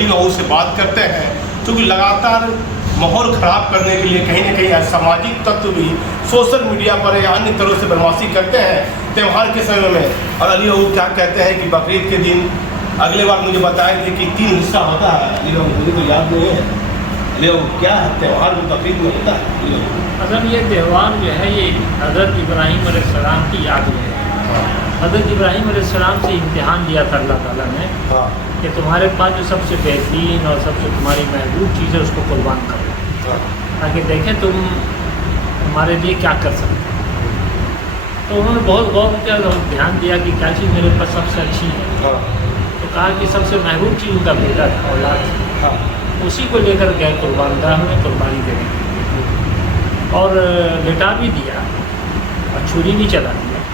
अली नहू से बात करते हैं, क्योंकि लगातार माहौल ख़राब करने के लिए कहीं ना कहीं असामाजिक तत्व भी सोशल मीडिया पर या अन्य तरह से बदमाशी करते हैं त्यौहार के समय में। और अली नहू क्या कहते हैं कि बकरीद के दिन अगले बार मुझे बताए थे कि 3 हिस्सा होता है। अली नहू मुझे तो याद नहीं है, अली नहू क्या है त्यौहार में बकरीद में होता है? मतलब ये त्यौहार जो है ये हज़रत इब्राहीम अलैहिस्सलाम की याद में है। हज़रत इब्राहीम अलैहिस्सलाम से इम्तिहान दिया था अल्लाह ताला ने कि तुम्हारे पास जो सबसे बेहतरीन और सबसे तुम्हारी महबूब चीज़ है उसको कुर्बान करो, ताकि देखें तुम हमारे लिए क्या कर सकते हो। तो उन्होंने बहुत गौर किया, ध्यान दिया कि क्या चीज़ मेरे पास सबसे अच्छी है। तो कहा कि सबसे महबूब चीज़ उनका बेटा था, औलाद था, उसी को लेकर गए कुर्बान गाह में कुर्बानी देने के लिए। और लिटा भी दिया और छुरी भी चला दिया,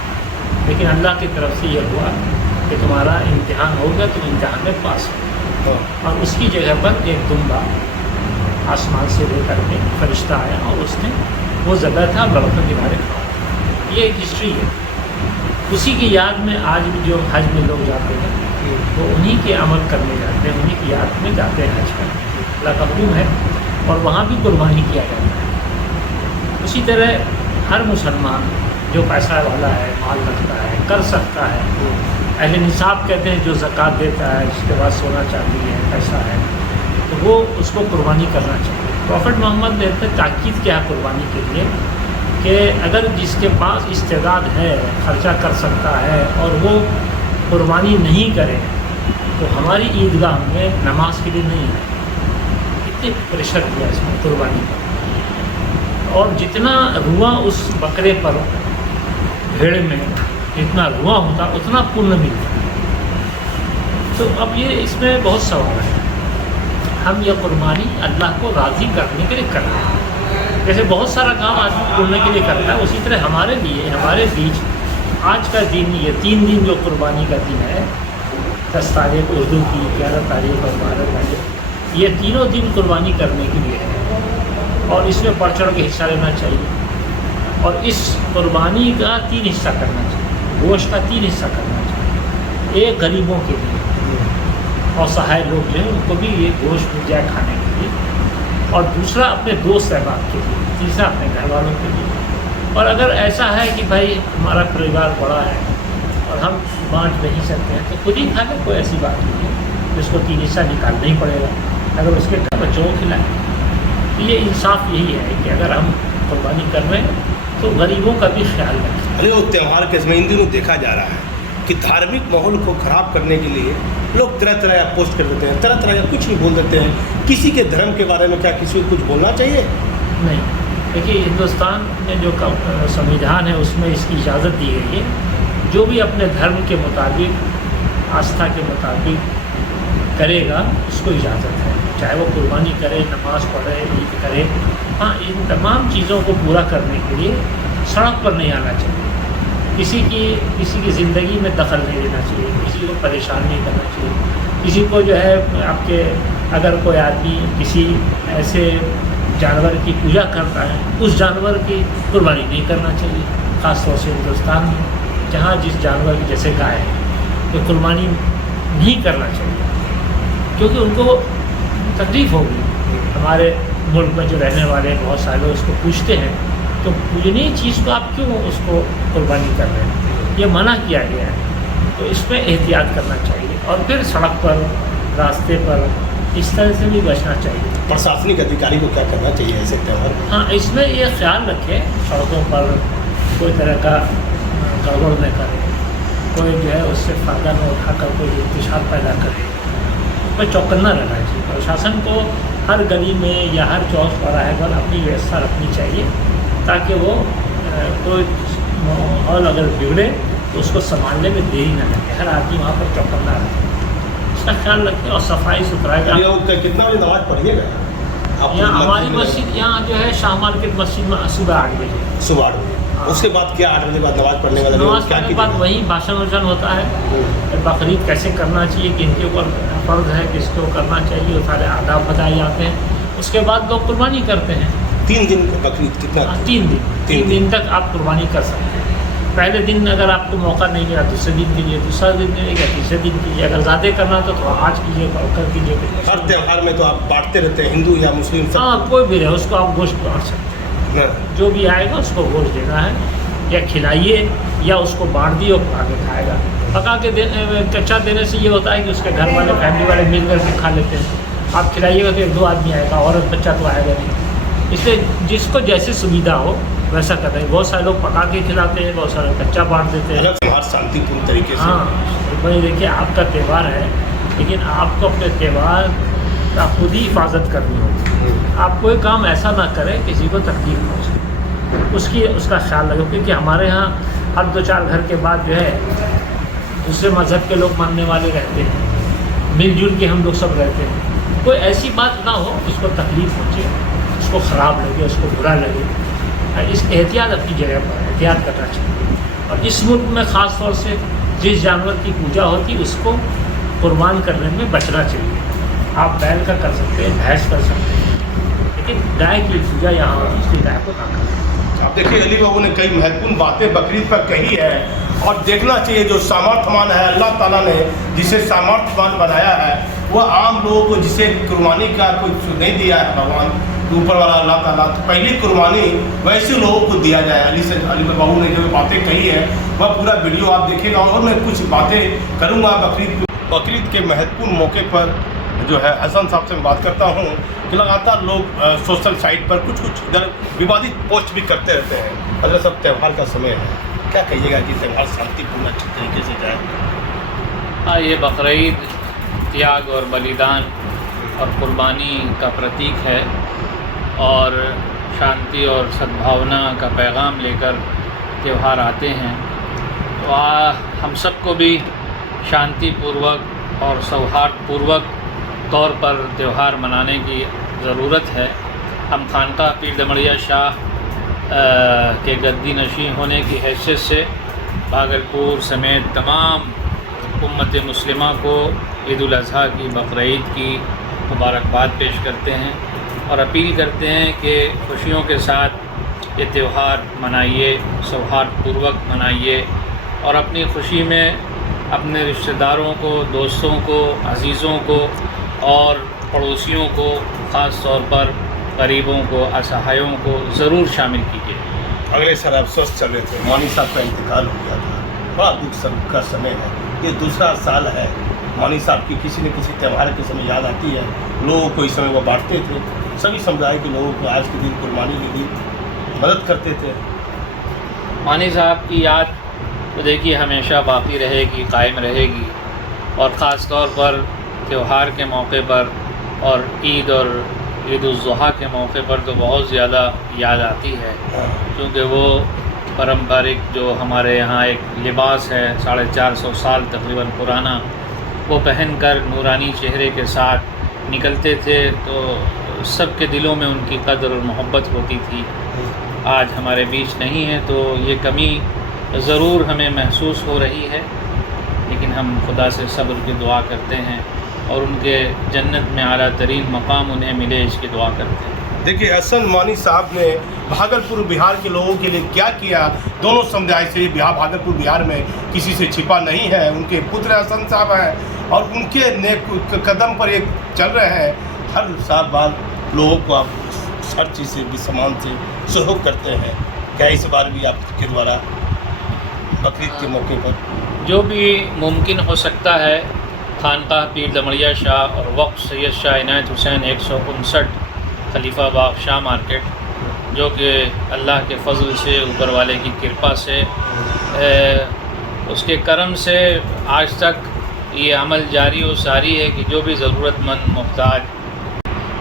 लेकिन अल्लाह की तरफ से यह हुआ कि तुम्हारा इम्तिहान हो गया, तुम इम्तिहान में पास हो। और उसकी जगह पर एक दुम्बा आसमान से लेकर के फरिश्ता आया और उसने वो जगह था लड़कों के किनारे खड़ा। ये एक हिस्ट्री है। उसी की याद में आज भी जो हज में लोग जाते हैं वो उन्हीं के अमल करने जाते हैं, उन्हीं की याद में जाते हैं हज पर। अल्लाह का हुक्म है और वहाँ भी कुर्बानी किया जाता है। उसी तरह हर मुसलमान जो पैसा वाला है, माल रखता है, कर सकता है, अहले निसाब कहते हैं जो ज़कात देता है, जिसके पास सोना चांदी है, पैसा है, तो वो उसको कुर्बानी करना चाहिए। प्रॉफिट मोहम्मद ने ताकीद किया कुर्बानी के लिए कि अगर जिसके पास इस्तेदाद है, खर्चा कर सकता है और वो कुर्बानी नहीं करे तो हमारी ईदगाह में नमाज के लिए नहीं है। इतने प्रेशर किया इसमें कुर्बानी पर। और जितना रुआ उस बकरे पर, भेड़ में जितना रुआ होता उतना पुण्य मिलता। तो अब ये इसमें बहुत सवाल है। हम ये कुर्बानी अल्लाह को राज़ी करने के लिए कर रहे हैं। जैसे बहुत सारा काम आदमी पुण्य के लिए करता है, उसी तरह हमारे लिए, हमारे बीच आज का दिन, ये 3 दिन जो कुर्बानी का दिन है, 10 तारीख उर्दू की, 11 तारीख और 12 तारीख, ये तीनों दिन कुर्बानी करने के लिए है। और इसमें बढ़ चढ़ के हिस्सा लेना चाहिए। और इस कुर्बानी का 3 हिस्सा करना चाहिए, गोश्त का 3 हिस्सा करना चाहिए। एक गरीबों के लिए और सहाय लोग जो हैं उनको भी ये गोश्त मिल जाए खाने के लिए, और दूसरा अपने दोस्त अहबाब के लिए, तीसरा अपने घर वालों के लिए। और अगर ऐसा है कि भाई हमारा परिवार बड़ा है और हम बांट नहीं सकते हैं तो खुद ही खा लें, कोई ऐसी बात नहीं है, जिसको 3 हिस्सा निकालना ही पड़ेगा। अगर उसके बच्चों को खिलाएं तो ये इंसाफ यही है कि अगर हम कुर्बानी कर रहे हैं तो गरीबों का भी ख्याल रखें। अरे वो त्यौहार के समय इन दिनों देखा जा रहा है कि धार्मिक माहौल को ख़राब करने के लिए लोग तरह तरह का पोस्ट कर देते हैं, तरह तरह का कुछ भी बोल देते हैं। किसी के धर्म के बारे में क्या किसी को कुछ बोलना चाहिए? नहीं, देखिए हिंदुस्तान में जो संविधान है उसमें इसकी इजाज़त दी गई है। जो भी अपने धर्म के मुताबिक, आस्था के मुताबिक करेगा उसको इजाज़त है, चाहे वो कुर्बानी करे, नमाज़ पढ़े, ईद करे। हाँ, इन तमाम चीज़ों को पूरा करने के लिए सड़क पर नहीं आना चाहिए, किसी की ज़िंदगी में दखल नहीं देना चाहिए, किसी को परेशान नहीं करना चाहिए। किसी को जो है आपके, अगर कोई आदमी किसी ऐसे जानवर की पूजा करता है, उस जानवर की कुर्बानी नहीं करना चाहिए। ख़ास तौर से हिंदुस्तान में जहाँ जिस जानवर की, जैसे गाय है, तो कुर्बानी नहीं करना चाहिए, क्योंकि उनको तकलीफ़ होगी। हमारे मुल्क में जो रहने वाले बहुत सारे लोग उसको पूछते हैं तो पूजनीय चीज़ को आप क्यों उसको कुर्बानी कर रहे हैं, ये मना किया गया है। तो इसमें एहतियात करना चाहिए। और फिर सड़क पर, रास्ते पर इस तरह से भी बचना चाहिए। प्रशासनिक अधिकारी को क्या करना चाहिए ऐसे त्यौहार? हाँ, इसमें ये ख्याल रखें सड़कों पर कोई तरह का गड़बड़ न करे, कोई जो है उससे फ़ायदा न उठाकर कोई इंतशार पैदा करे, उस पर चौकन्ना रहना चाहिए। प्रशासन को हर गली में या हर चौक चौराहे पर अपनी व्यवस्था रखनी चाहिए, ताकि वो कोई माहौल अगर बिगड़े तो उसको संभालने में देरी न लगे। हर आदमी वहाँ पर चौकन्ना रखे, इसका ख्याल रखें और सफाई सुथराई का। कितना बजे नमाज पढ़िएगा? यहाँ हमारी मस्जिद, यहाँ जो है शाह मार्केट मस्जिद में सुबह 8 बजे। सुबह 8 बजे। उसके बाद क्या 8 बजे बाद नमाज पढ़ने वाला? नमाज पढ़ने के बाद वहीं भाषण वाषण होता है, बकरीद कैसे करना चाहिए, किनके ऊपर फ़र्ज है, किसको करना चाहिए, सारे आदाब बताए जाते हैं। उसके बाद लोग कुर्बानी करते हैं। 3 दिन बकरीद कितना? 3 दिन तक आप कुर्बानी कर सकते हैं। पहले दिन अगर आपको मौका नहीं मिला, दूसरे दिन कीजिए, दूसरा दिन मिलेगा, तीसरे दिन कीजिए। अगर ज़्यादा करना तो आज कीजिए, कल कीजिए। हर त्यौहार में तो आप बांटते रहते हैं, हिंदू या मुस्लिम सब? हाँ, कोई भी रहे उसको आप गोश्त बांट सकते हैं। जो भी आएगा उसको गोश्त देना है, या खिलाइए या उसको बांट दिए और पका के खाएगा। पका के कच्चा देने से ये होता है कि उसके घर वाले, फैमिली वाले मिल कर के खा लेते हैं। आप खिलाइएगा तो 1-2 आदमी आएगा, औरत बच्चा तो आएगा नहीं। इसलिए जिसको जैसी सुविधा हो वैसा कर रहे हैं। बहुत सारे लोग पका के खिलाते हैं, बहुत सारे कच्चा बांट देते हैं। त्यौहार शांतिपूर्ण तरीके से। हाँ, भाई देखिए आपका त्यौहार है, लेकिन आपको अपने त्यौहार का खुद ही हिफाजत करनी होगी। आप कोई काम ऐसा ना करें किसी को तकलीफ पहुँचे, उसका ख्याल रखें। क्योंकि हमारे यहाँ हर 2-4 घर के बाद जो है दूसरे मज़हब के लोग मानने वाले रहते हैं, मिलजुल के हम लोग सब रहते हैं। कोई ऐसी बात ना हो उसको तकलीफ पहुँचे, उसको ख़राब लगे, उसको बुरा लगे। इस एहतियात अपनी जगह पर एहतियात करना चाहिए। और इस मुल्क में ख़ास तौर से जिस जानवर की पूजा होती है उसको कुर्बान करने में बचना चाहिए। आप बैल का कर सकते हैं, भैंस कर सकते हैं, लेकिन गाय की पूजा यहाँ होती है, इसलिए गाय को ना करें। आप देखिए अली बाबू ने कई महत्वपूर्ण बातें बकरीद पर कही है, और देखना चाहिए जो सामर्थ्यवान है, अल्लाह ताला ने जिसे सामर्थ्यवान बनाया है, वह आम लोगों को जिसे कुर्बानी का कुछ नहीं दिया है भगवान ऊपर वाला अल्लाह ताला, तो पहली कुर्बानी वैसे लोगों को दिया जाए। अली बाबू ने जो बातें कही है वह पूरा वीडियो आप देखिएगा, और मैं कुछ बातें करूँगा बकरीद के महत्वपूर्ण मौके पर। जो है हसन साहब से मैं बात करता हूँ कि लगातार लोग सोशल साइट पर कुछ इधर विवादित पोस्ट भी करते रहते हैं। अगर सब त्यौहार का समय है, क्या कहिएगा कि त्यौहार शांतिपूर्ण अच्छे तरीके से जाए? हाँ, ये बकरीद त्याग और बलिदान और कुर्बानी का प्रतीक है, और शांति और सद्भावना का पैगाम लेकर त्यौहार आते हैं। तो हम सबको भी शांतिपूर्वक और सौहार्दपूर्वक तौर पर त्यौहार मनाने की ज़रूरत है। हम खानका पीर दमड़िया शाह के गद्दी नशीं होने की हैसियत से भागलपुर समेत तमाम उम्मत मुस्लिमा को ईद उल अज़हा की, बकरीद की मुबारकबाद पेश करते हैं और अपील करते हैं कि खुशियों के साथ ये त्यौहार मनाइए, सौहार्दपूर्वक मनाइए, और अपनी खुशी में अपने रिश्तेदारों को, दोस्तों को, अजीज़ों को और पड़ोसियों को, ख़ास तौर पर गरीबों को, असहायों को ज़रूर शामिल कीजिए। अगले साल आप स्वस्थ चल रहे थे, मौनी साहब का इंतकाल हो गया था, बड़ा दुख का समय है, ये दूसरा साल है। मौनी साहब की किसी न किसी त्यौहार के समय याद आती है, लोगों को इस समय वो बांटते थे, सभी समुदाय के लोगों को आज के दिन कुर्बानी के लिए मदद करते थे। मौनी साहब की याद तो देखिए हमेशा बाकी रहेगी, कायम रहेगी, और ख़ास तौर पर त्यौहार के मौके पर और ईद उल ज़ुहा के मौके पर तो बहुत ज़्यादा याद आती है, क्योंकि वो पारंपरिक जो हमारे यहाँ एक लिबास है 450 साल तकरीबन पुराना, वो पहनकर नूरानी चेहरे के साथ निकलते थे, तो सबके दिलों में उनकी कदर और मोहब्बत होती थी। आज हमारे बीच नहीं है तो ये कमी ज़रूर हमें महसूस हो रही है, लेकिन हम खुदा से सब्र की दुआ करते हैं और उनके जन्नत में आला तरीन मकाम उन्हें मिले, इसकी दुआ करते हैं। देखिए हसन मौनी साहब ने भागलपुर बिहार के लोगों के लिए क्या किया, दोनों समुदाय से भागलपुर बिहार में किसी से छिपा नहीं है। उनके पुत्र हसन साहब हैं और उनके नेक कदम पर एक चल रहे हैं। हर साल बाद लोगों को आप हर चीज़ से भी समान से सहयोग करते हैं। क्या इस बार भी आपके द्वारा बकरीद के मौके पर जो भी मुमकिन हो सकता है, खानका पीर दमड़िया शाह और वक्फ सैयद शाह इनायत हुसैन 159 खलीफा बाग शाह मार्केट, जो कि अल्लाह के फजल से, ऊपर वाले की कृपा से, उसके करम से आज तक ये अमल जारी और सारी है कि जो भी ज़रूरतमंद, मुहताज,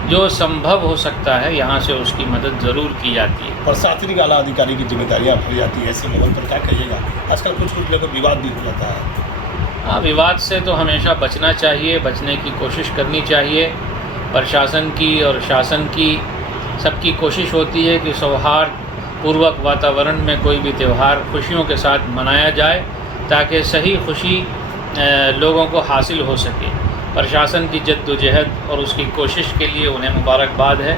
जो संभव हो सकता है यहाँ से उसकी मदद ज़रूर की जाती है। प्रशासनिक आला अधिकारी की जिम्मेदारियाँ भर जाती है, ऐसे माहौल पर क्या कहिएगा? आजकल कुछ लेकर विवाद भी हो जाता है। हाँ, विवाद से तो हमेशा बचना चाहिए, बचने की कोशिश करनी चाहिए। प्रशासन की और शासन की सबकी कोशिश होती है कि सौहार्दपूर्वक वातावरण में कोई भी त्यौहार खुशियों के साथ मनाया जाए, ताकि सही खुशी लोगों को हासिल हो सके। प्रशासन की जद्दोजहद और उसकी कोशिश के लिए उन्हें मुबारकबाद है।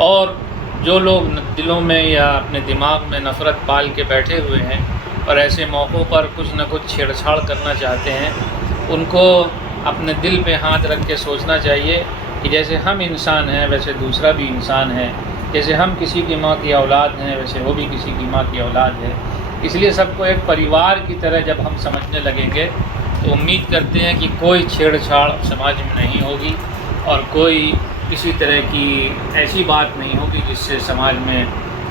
और जो लोग दिलों में या अपने दिमाग में नफ़रत पाल के बैठे हुए हैं, और ऐसे मौक़ों पर कुछ न कुछ छेड़छाड़ करना चाहते हैं, उनको अपने दिल पे हाथ रख के सोचना चाहिए कि जैसे हम इंसान हैं वैसे दूसरा भी इंसान है, जैसे हम किसी की माँ की औलाद हैं वैसे वो भी किसी की माँ की औलाद है। इसलिए सबको एक परिवार की तरह जब हम समझने लगेंगे तो उम्मीद करते हैं कि कोई छेड़छाड़ समाज में नहीं होगी और कोई किसी तरह की ऐसी बात नहीं होगी जिससे समाज में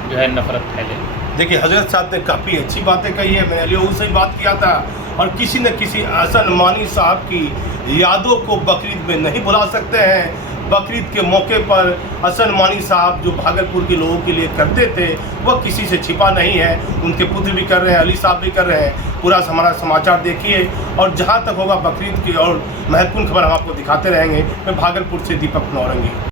जो है नफ़रत फैले। देखिए हजरत साहब ने काफ़ी अच्छी बातें कही है, मैंने अली से ही बात किया था, और किसी न किसी हसन मानी साहब की यादों को बकरीद में नहीं भुला सकते हैं। बकरीद के मौके पर हसन मानी साहब जो भागलपुर के लोगों के लिए करते थे वह किसी से छिपा नहीं है, उनके पुत्र भी कर रहे हैं, अली साहब भी कर रहे हैं। पूरा हमारा समाचार देखिए और जहाँ तक होगा बकरीद की और महत्वपूर्ण खबर हम आपको दिखाते रहेंगे। मैं भागलपुर से दीपक नौरंगी।